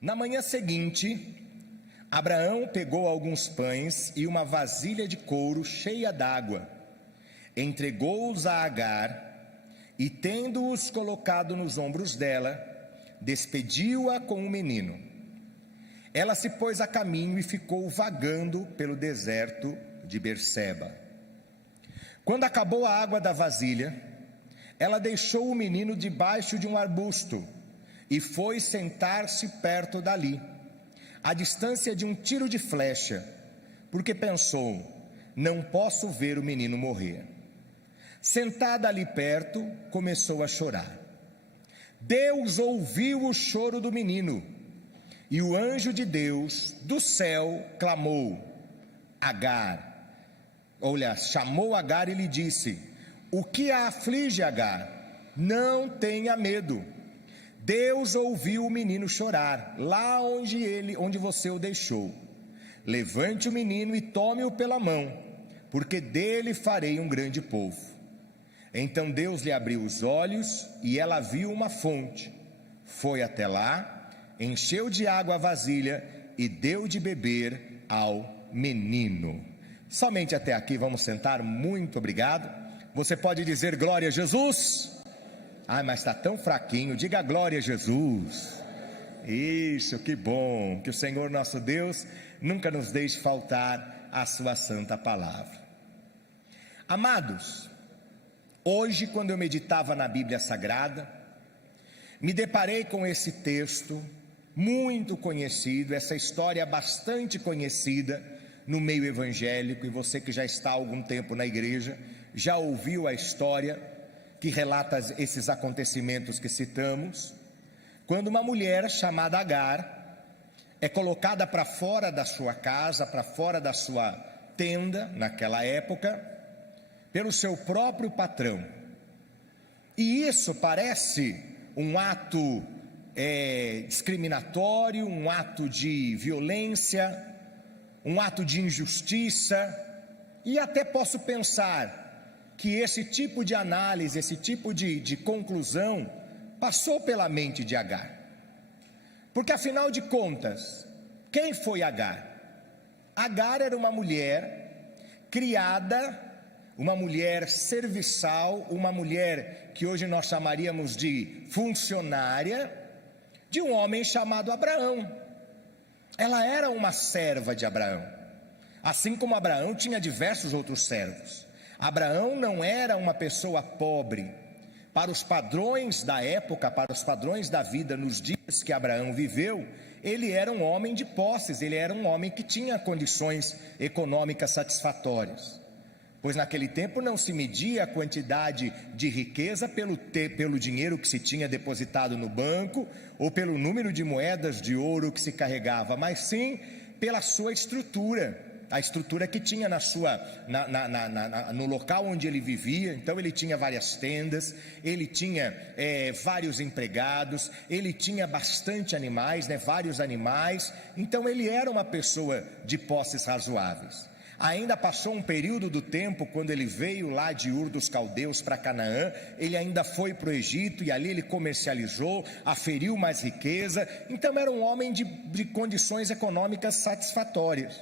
Na manhã seguinte, Abraão pegou alguns pães e uma vasilha de couro cheia d'água, entregou-os a Agar e, tendo-os colocado nos ombros dela, despediu-a com o menino. Ela se pôs a caminho e ficou vagando pelo deserto de Berseba. Quando acabou a água da vasilha, ela deixou o menino debaixo de um arbusto e foi sentar-se perto dali, à distância de um tiro de flecha, porque pensou: não posso ver o menino morrer. Sentada ali perto, começou a chorar. Deus ouviu o choro do menino, e o anjo de Deus do céu clamou: Agar. Olha, chamou Agar e lhe disse: o que a aflige, Agar? Não tenha medo. Deus ouviu o menino chorar, lá onde você o deixou. Levante o menino e tome-o pela mão, porque dele farei um grande povo. Então Deus lhe abriu os olhos e ela viu uma fonte. Foi até lá, encheu de água a vasilha e deu de beber ao menino. Somente até aqui, vamos sentar, muito obrigado. Você pode dizer glória a Jesus? Mas está tão fraquinho, diga glória a Jesus. Isso, que bom, que o Senhor nosso Deus nunca nos deixe faltar a sua santa palavra. Amados, hoje, quando eu meditava na Bíblia Sagrada, me deparei com esse texto muito conhecido, essa história bastante conhecida no meio evangélico, e você que já está há algum tempo na igreja, já ouviu a história que relata esses acontecimentos que citamos, quando uma mulher chamada Agar é colocada para fora da sua casa, para fora da sua tenda, naquela época, pelo seu próprio patrão. E isso parece um ato discriminatório, um ato de violência, um ato de injustiça, e até posso pensar que esse tipo de análise, esse tipo de conclusão passou pela mente de Agar, porque afinal de contas, quem foi Agar? Agar era uma mulher criada, uma mulher serviçal, uma mulher que hoje nós chamaríamos de funcionária, de um homem chamado Abraão. Ela era uma serva de Abraão, assim como Abraão tinha diversos outros servos. Abraão não era uma pessoa pobre. Para os padrões da época, para os padrões da vida nos dias que Abraão viveu, ele era um homem de posses, ele era um homem que tinha condições econômicas satisfatórias, pois naquele tempo não se media a quantidade de riqueza pelo dinheiro que se tinha depositado no banco, ou pelo número de moedas de ouro que se carregava, mas sim pela sua estrutura, a estrutura que tinha no local onde ele vivia. Então ele tinha várias tendas, ele tinha vários empregados, ele tinha bastante animais, vários animais. Então ele era uma pessoa de posses razoáveis. Ainda passou um período do tempo, quando ele veio lá de Ur dos Caldeus para Canaã, ele ainda foi para o Egito, e ali ele comercializou, aferiu mais riqueza. Então era um homem de condições econômicas satisfatórias.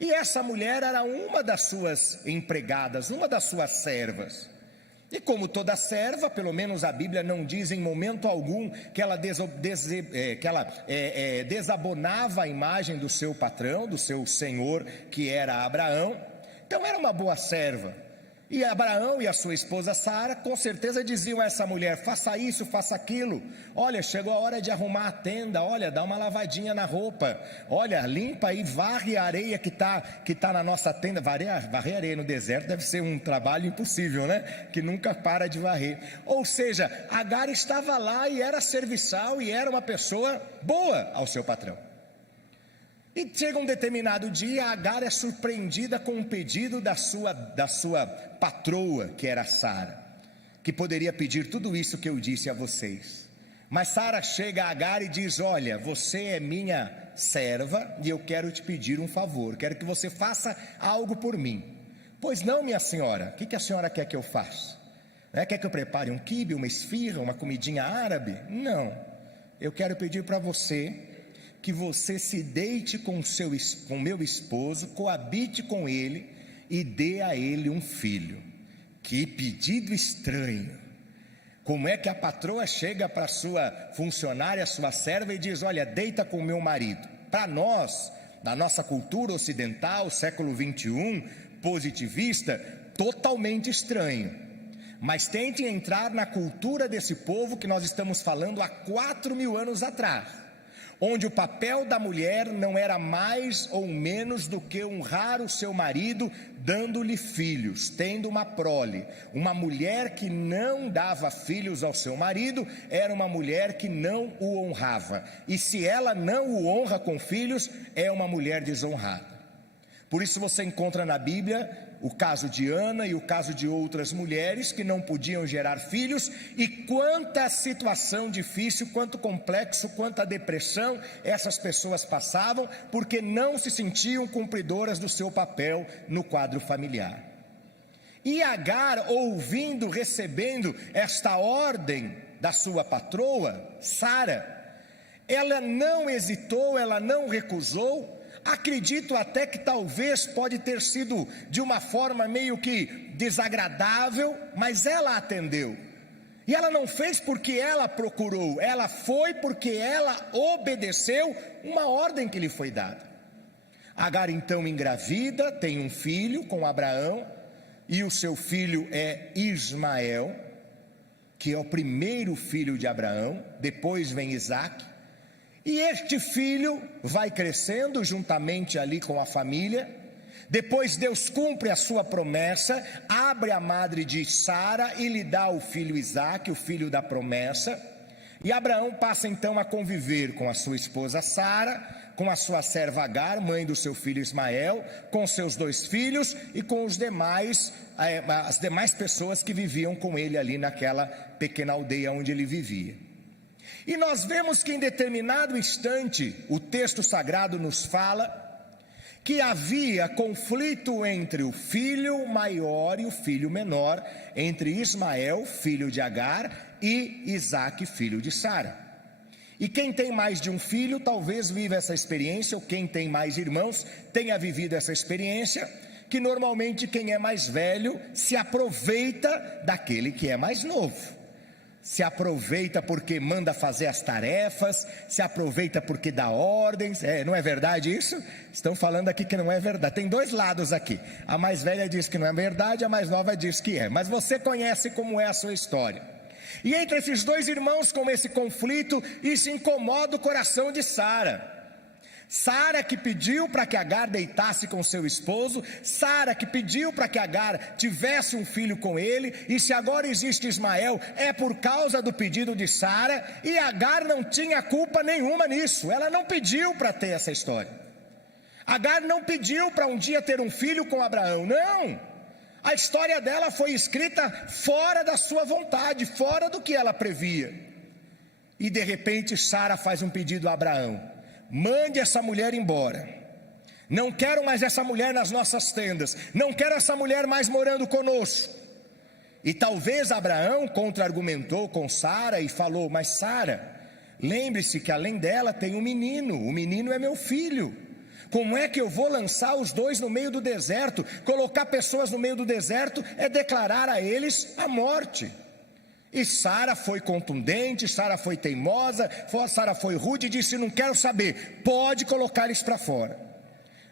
E essa mulher era uma das suas empregadas, uma das suas servas. E como toda serva, pelo menos a Bíblia não diz em momento algum que ela desabonava a imagem do seu patrão, do seu senhor, que era Abraão. Então era uma boa serva. E Abraão e a sua esposa Sara com certeza diziam a essa mulher: faça isso, faça aquilo, olha, chegou a hora de arrumar a tenda, olha, dá uma lavadinha na roupa, olha, limpa aí, varre a areia que tá na nossa tenda. Varrer areia no deserto deve ser um trabalho impossível, né? Que nunca para de varrer. Ou seja, Agar estava lá e era serviçal, e era uma pessoa boa ao seu patrão. E chega um determinado dia, Agar é surpreendida com um pedido da sua patroa, que era Sara, que poderia pedir tudo isso que eu disse a vocês. Mas Sara chega a Agar e diz: olha, você é minha serva e eu quero te pedir um favor, quero que você faça algo por mim. Pois não, minha senhora, o que a senhora quer que eu faça? Quer que eu prepare um quibe, uma esfirra, uma comidinha árabe? Não, eu quero pedir para você que você se deite com meu esposo, coabite com ele e dê a ele um filho. Que pedido estranho! Como é que a patroa chega para sua funcionária, sua serva, e diz: olha, deita com o meu marido? Para nós, na nossa cultura ocidental, século 21, positivista, totalmente estranho. Mas tente entrar na cultura desse povo que nós estamos falando há 4.000 anos atrás, onde o papel da mulher não era mais ou menos do que honrar o seu marido, dando-lhe filhos, tendo uma prole. Uma mulher que não dava filhos ao seu marido era uma mulher que não o honrava, e se ela não o honra com filhos, é uma mulher desonrada. Por isso você encontra na Bíblia o caso de Ana e o caso de outras mulheres que não podiam gerar filhos, e quanta situação difícil, quanto complexo, quanta depressão essas pessoas passavam, porque não se sentiam cumpridoras do seu papel no quadro familiar. E Agar, ouvindo, recebendo esta ordem da sua patroa, Sara, ela não hesitou, ela não recusou. Acredito até que talvez pode ter sido de uma forma meio que desagradável, mas ela atendeu. E ela não fez porque ela procurou, ela foi porque ela obedeceu uma ordem que lhe foi dada. Agar então engravida, tem um filho com Abraão, e o seu filho é Ismael, que é o primeiro filho de Abraão, depois vem Isaque. E este filho vai crescendo juntamente ali com a família. Depois Deus cumpre a sua promessa, abre a madre de Sara e lhe dá o filho Isaque, o filho da promessa. E Abraão passa então a conviver com a sua esposa Sara, com a sua serva Agar, mãe do seu filho Ismael, com seus 2 filhos e com as demais pessoas que viviam com ele ali naquela pequena aldeia onde ele vivia. E nós vemos que em determinado instante, o texto sagrado nos fala que havia conflito entre o filho maior e o filho menor, entre Ismael, filho de Agar, e Isaque, filho de Sara. E quem tem mais de um filho, talvez viva essa experiência, ou quem tem mais irmãos, tenha vivido essa experiência, que normalmente quem é mais velho se aproveita daquele que é mais novo. Se aproveita porque manda fazer as tarefas, se aproveita porque dá ordens. Não é verdade isso? Estão falando aqui que não é verdade. Tem 2 lados aqui. A mais velha diz que não é verdade, a mais nova diz que é. Mas você conhece como é a sua história. E entre esses 2 irmãos, com esse conflito, isso incomoda o coração de Sara. Sara que pediu para que Agar deitasse com seu esposo, Sara que pediu para que Agar tivesse um filho com ele, e se agora existe Ismael, é por causa do pedido de Sara, e Agar não tinha culpa nenhuma nisso, ela não pediu para ter essa história. Agar não pediu para um dia ter um filho com Abraão, não. A história dela foi escrita fora da sua vontade, fora do que ela previa. E de repente Sara faz um pedido a Abraão: mande essa mulher embora, não quero mais essa mulher nas nossas tendas, não quero essa mulher mais morando conosco. E talvez Abraão contra-argumentou com Sara e falou: mas Sara, lembre-se que além dela tem um menino, o menino é meu filho. Como é que eu vou lançar os 2 no meio do deserto? Colocar pessoas no meio do deserto é declarar a eles a morte. E Sara foi contundente, Sara foi teimosa, Sara foi rude e disse: não quero saber, pode colocar eles para fora.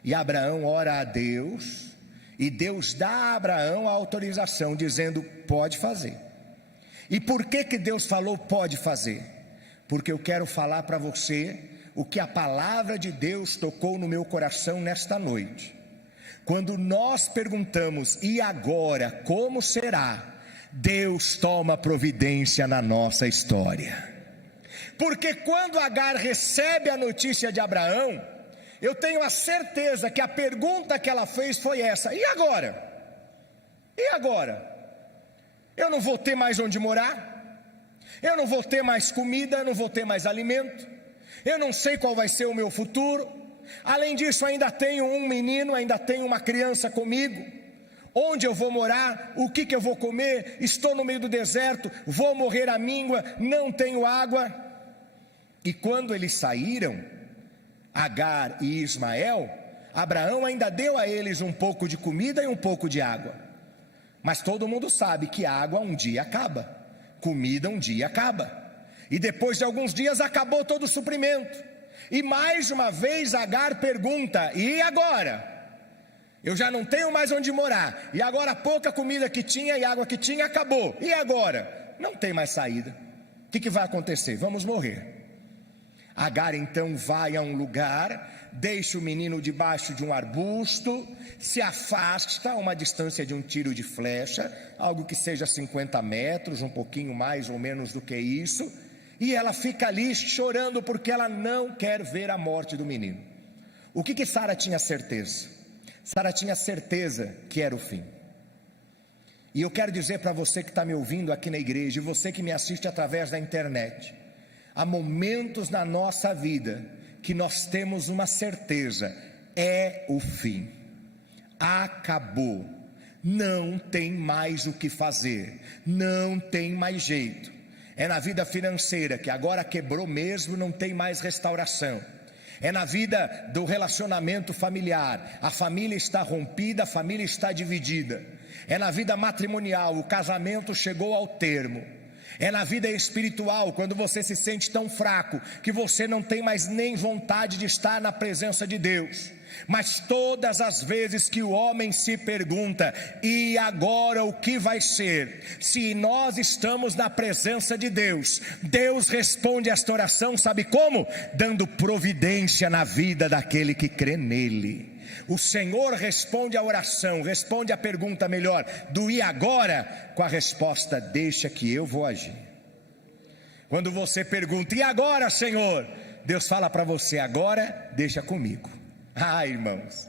E Abraão ora a Deus, e Deus dá a Abraão a autorização, dizendo: pode fazer. E por que Deus falou pode fazer? Porque eu quero falar para você o que a palavra de Deus tocou no meu coração nesta noite. Quando nós perguntamos: e agora, como será? Deus toma providência na nossa história. Porque quando Agar recebe a notícia de Abraão, eu tenho a certeza que a pergunta que ela fez foi essa: e agora? E agora? Eu não vou ter mais onde morar, eu não vou ter mais comida, eu não vou ter mais alimento, eu não sei qual vai ser o meu futuro. Além disso, ainda tenho um menino, ainda tenho uma criança comigo. Onde eu vou morar? O que eu vou comer? Estou no meio do deserto, vou morrer à míngua, não tenho água. E quando eles saíram, Agar e Ismael, Abraão ainda deu a eles um pouco de comida e um pouco de água. Mas todo mundo sabe que água um dia acaba, comida um dia acaba, e depois de alguns dias acabou todo o suprimento. E mais uma vez Agar pergunta: e agora? Eu já não tenho mais onde morar, e agora a pouca comida que tinha e água que tinha acabou, e agora? Não tem mais saída. O que vai acontecer? Vamos morrer. Agar então vai a um lugar, deixa o menino debaixo de um arbusto, se afasta a uma distância de um tiro de flecha, algo que seja 50 metros, um pouquinho mais ou menos do que isso, e ela fica ali chorando porque ela não quer ver a morte do menino. O que Sara tinha certeza? Sara tinha certeza que era o fim. E eu quero dizer para você que está me ouvindo aqui na igreja, e você que me assiste através da internet, há momentos na nossa vida que nós temos uma certeza: é o fim, acabou, não tem mais o que fazer, não tem mais jeito. É na vida financeira que agora quebrou mesmo, não tem mais restauração. É na vida do relacionamento familiar, a família está rompida, a família está dividida. É na vida matrimonial, o casamento chegou ao termo. É na vida espiritual, quando você se sente tão fraco que você não tem mais nem vontade de estar na presença de Deus. Mas todas as vezes que o homem se pergunta: e agora o que vai ser? Se nós estamos na presença de Deus, Deus responde esta oração, sabe como? Dando providência na vida daquele que crê nele. O Senhor responde a oração, responde a pergunta melhor, do e agora, com a resposta: deixa que eu vou agir. Quando você pergunta: e agora, Senhor? Deus fala para você: agora deixa comigo. Irmãos,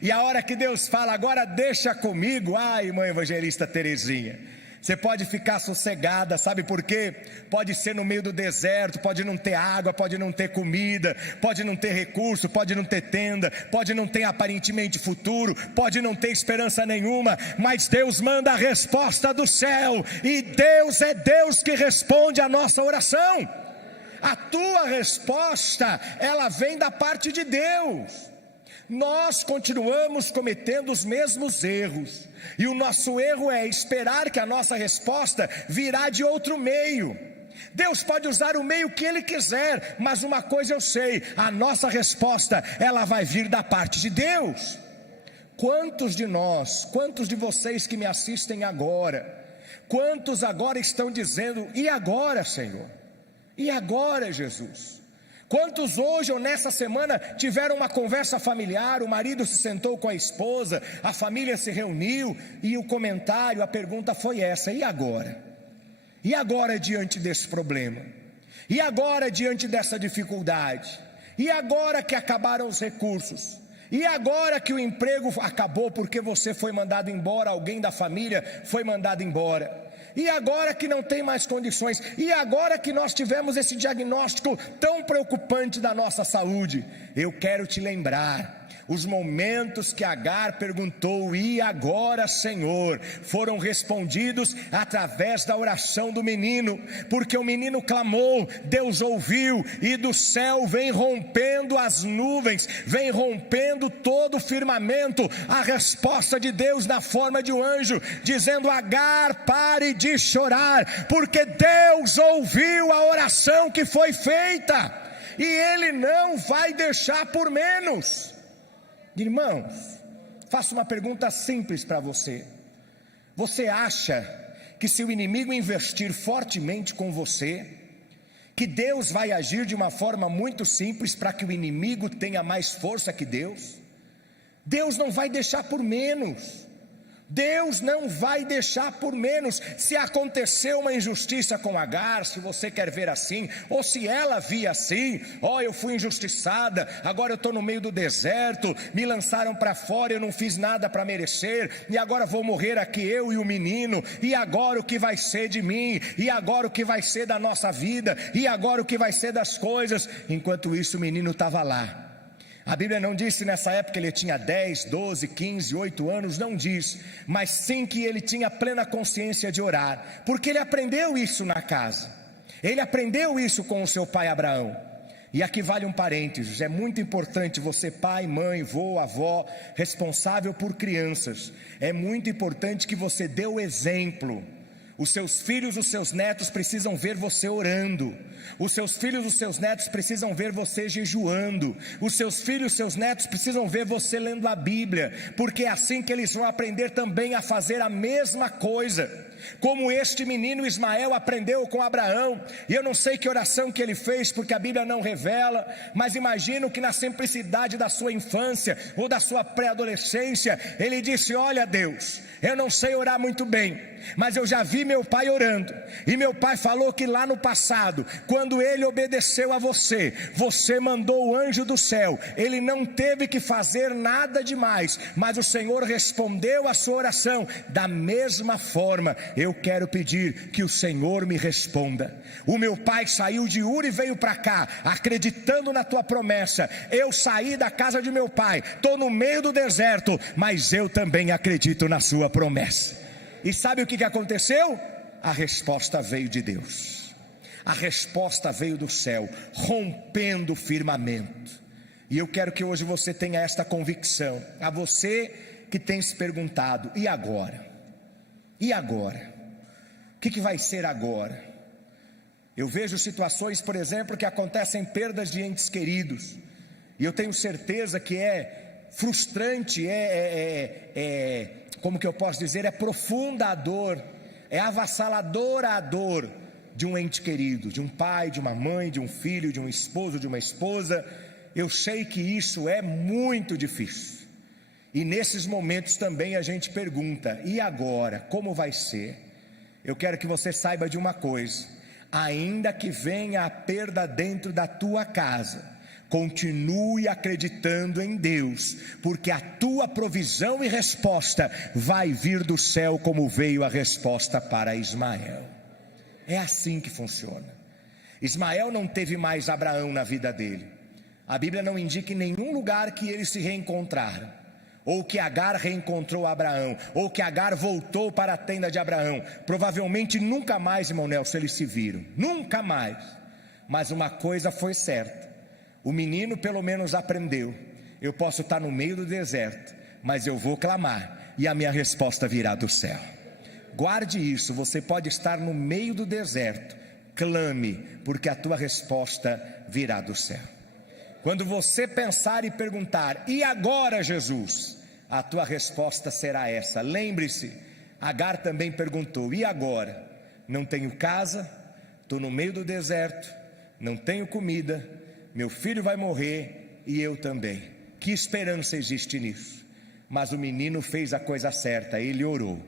e a hora que Deus fala: agora deixa comigo, irmã evangelista Terezinha, você pode ficar sossegada, sabe por quê? Pode ser no meio do deserto, pode não ter água, pode não ter comida, pode não ter recurso, pode não ter tenda, pode não ter aparentemente futuro, pode não ter esperança nenhuma, mas Deus manda a resposta do céu, e Deus é Deus que responde a nossa oração. A tua resposta, ela vem da parte de Deus. Nós continuamos cometendo os mesmos erros, e o nosso erro é esperar que a nossa resposta virá de outro meio. Deus pode usar o meio que Ele quiser, mas uma coisa eu sei: a nossa resposta, ela vai vir da parte de Deus. Quantos de nós, quantos de vocês que me assistem agora, quantos agora estão dizendo: e agora, Senhor? E agora, Jesus? Quantos hoje ou nessa semana tiveram uma conversa familiar, o marido se sentou com a esposa, a família se reuniu, e o comentário, a pergunta foi essa: e agora? E agora diante desse problema? E agora diante dessa dificuldade? E agora que acabaram os recursos? E agora que o emprego acabou porque você foi mandado embora, alguém da família foi mandado embora? E agora que não tem mais condições? E agora que nós tivemos esse diagnóstico tão preocupante da nossa saúde? Eu quero te lembrar, os momentos que Agar perguntou: e agora, Senhor? Foram respondidos através da oração do menino, porque o menino clamou, Deus ouviu, e do céu vem rompendo as nuvens, vem rompendo todo o firmamento, a resposta de Deus na forma de um anjo, dizendo: Agar, pare de chorar, porque Deus ouviu a oração que foi feita, e Ele não vai deixar por menos. Irmãos, faço uma pergunta simples para você: você acha que se o inimigo investir fortemente com você, que Deus vai agir de uma forma muito simples para que o inimigo tenha mais força que Deus? Deus não vai deixar por menos. Deus não vai deixar por menos. Se aconteceu uma injustiça com Agar, se você quer ver assim, ou se ela via assim: eu fui injustiçada, agora eu estou no meio do deserto, me lançaram para fora, eu não fiz nada para merecer, e agora vou morrer aqui eu e o menino, e agora o que vai ser de mim? E agora o que vai ser da nossa vida? E agora o que vai ser das coisas? Enquanto isso o menino estava lá. A Bíblia não disse nessa época ele tinha 10, 12, 15, 8 anos, não diz, mas sim que ele tinha plena consciência de orar, porque ele aprendeu isso na casa, ele aprendeu isso com o seu pai Abraão. E aqui vale um parênteses, é muito importante você, pai, mãe, vô, avó, responsável por crianças, é muito importante que você dê o exemplo. Os seus filhos, os seus netos precisam ver você orando. Os seus filhos, os seus netos precisam ver você jejuando. Os seus filhos, os seus netos precisam ver você lendo a Bíblia, porque é assim que eles vão aprender também a fazer a mesma coisa. Como este menino Ismael aprendeu com Abraão, e eu não sei que oração que ele fez, porque a Bíblia não revela, mas imagino que na simplicidade da sua infância, ou da sua pré-adolescência, ele disse: olha Deus, eu não sei orar muito bem, mas eu já vi meu pai orando, e meu pai falou que lá no passado, quando ele obedeceu a você, você mandou o anjo do céu, ele não teve que fazer nada demais, mas o Senhor respondeu a sua oração. Da mesma forma, eu quero pedir que o Senhor me responda. O meu pai saiu de Ur e veio para cá, acreditando na tua promessa. Eu saí da casa de meu pai, estou no meio do deserto, mas eu também acredito na sua promessa. E sabe o que aconteceu? A resposta veio de Deus. A resposta veio do céu, rompendo o firmamento. E eu quero que hoje você tenha esta convicção. A você que tem se perguntado: e agora? E agora? O que vai ser agora? Eu vejo situações, por exemplo, que acontecem perdas de entes queridos, e eu tenho certeza que é frustrante, como que eu posso dizer, é profunda a dor, é avassaladora a dor de um ente querido, de um pai, de uma mãe, de um filho, de um esposo, de uma esposa. Eu sei que isso é muito difícil, e nesses momentos também a gente pergunta: e agora? Como vai ser? Eu quero que você saiba de uma coisa: ainda que venha a perda dentro da tua casa, continue acreditando em Deus, porque a tua provisão e resposta vai vir do céu, como veio a resposta para Ismael. É assim que funciona. Ismael não teve mais Abraão na vida dele. A Bíblia não indica em nenhum lugar que eles se reencontraram, ou que Agar reencontrou Abraão, ou que Agar voltou para a tenda de Abraão. Provavelmente nunca mais, irmão Nelson, eles se viram, nunca mais. Mas uma coisa foi certa: o menino pelo menos aprendeu: eu posso estar no meio do deserto, mas eu vou clamar, e a minha resposta virá do céu. Guarde isso, você pode estar no meio do deserto, clame, porque a tua resposta virá do céu. Quando você pensar e perguntar: e agora, Jesus? A tua resposta será essa. Lembre-se, Agar também perguntou: e agora? Não tenho casa, estou no meio do deserto, não tenho comida, meu filho vai morrer e eu também. Que esperança existe nisso? Mas o menino fez a coisa certa, ele orou,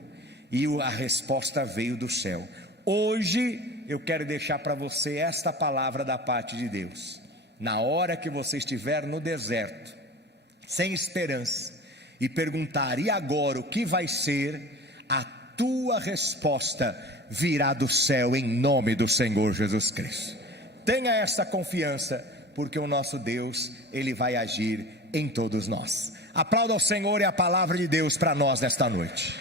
e a resposta veio do céu. Hoje eu quero deixar para você esta palavra da parte de Deus. Na hora que você estiver no deserto, sem esperança, e perguntar: e agora o que vai ser? A tua resposta virá do céu, em nome do Senhor Jesus Cristo. Tenha essa confiança, porque o nosso Deus, Ele vai agir em todos nós. Aplauda ao Senhor e a palavra de Deus para nós nesta noite.